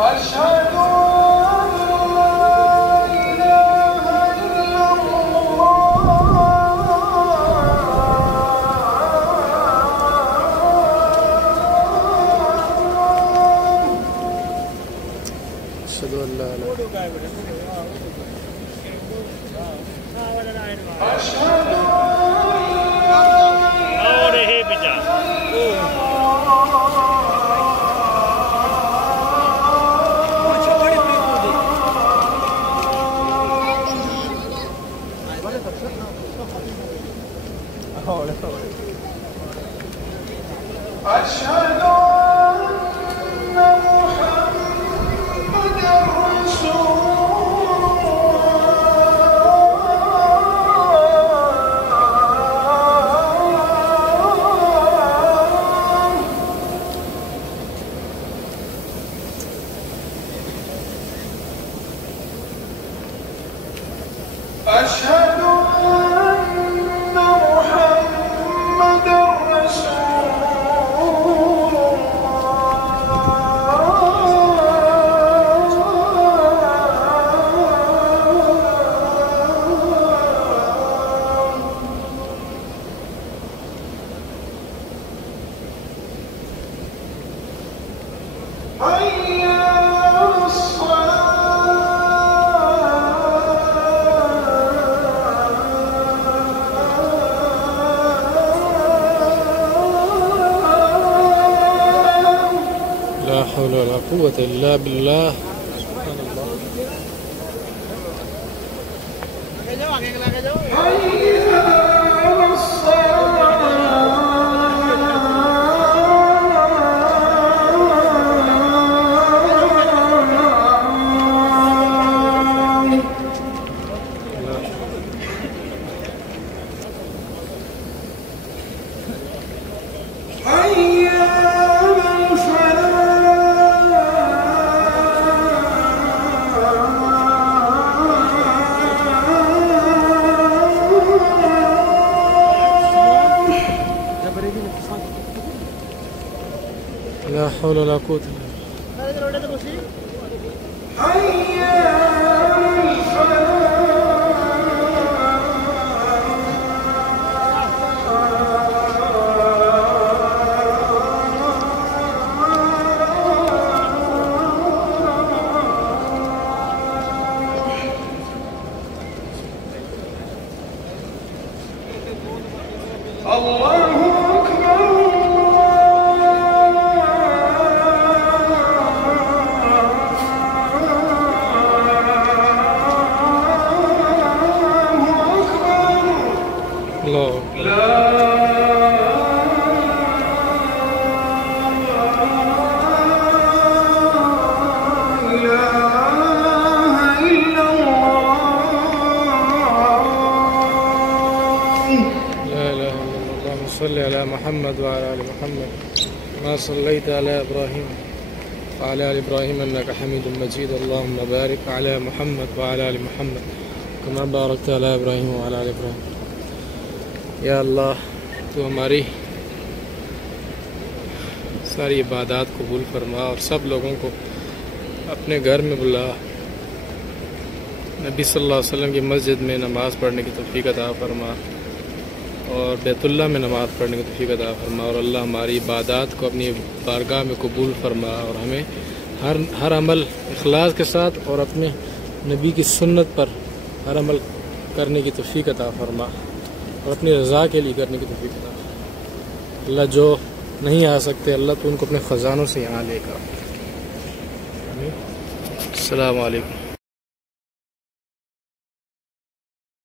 أشهد أن لا إله إلا الله. أشهد أن لا إله أشهد أن محمدًا رسول الله. أشهد أن محمدًا رسول حي على الصلاة. لا حول ولا قوة إلا بالله. سبحان الله. حي على الصلاة. حي على الفلاح. لا حول ولا قوة إلا بالله. حي على الفلاح. الله أكبر. الله أكبر. لا إله إلا الله. لا إله إلا الله. اللهم صل على محمد وعلى آل محمد ما صليت على إبراهيم وعلى آل إبراهيم إنك حميد مجيد. اللهم بارك على محمد وعلى آل محمد كما باركت على إبراهيم وعلى آل إبراهيم. या अल्लाह तो हमारी सारी इबादत कबूल फरमा और सब लोगों को अपने घर में बुला, नबी सल्लल्लाहु अलैहि वसल्लम की मस्जिद में नमाज़ पढ़ने की तौफीक अता फरमा और बैतुल्लाह में नमाज़ पढ़ने की तौफीक अता फरमा। और अल्लाह हमारी इबादत को अपनी बारगाह में कबूल फरमा और हमें हर अमल इखलास के साथ और अपने नबी की सुन्नत पर हर अमल करने की तौफीक अता फरमा और अपनी रज़ा के लिए करने की तौफीक अता फरमा। अल्लाह जो नहीं आ सकते अल्लाह तो उनको अपने ख़जानों से यहाँ लेकर। अस्सलामु अलैकुम।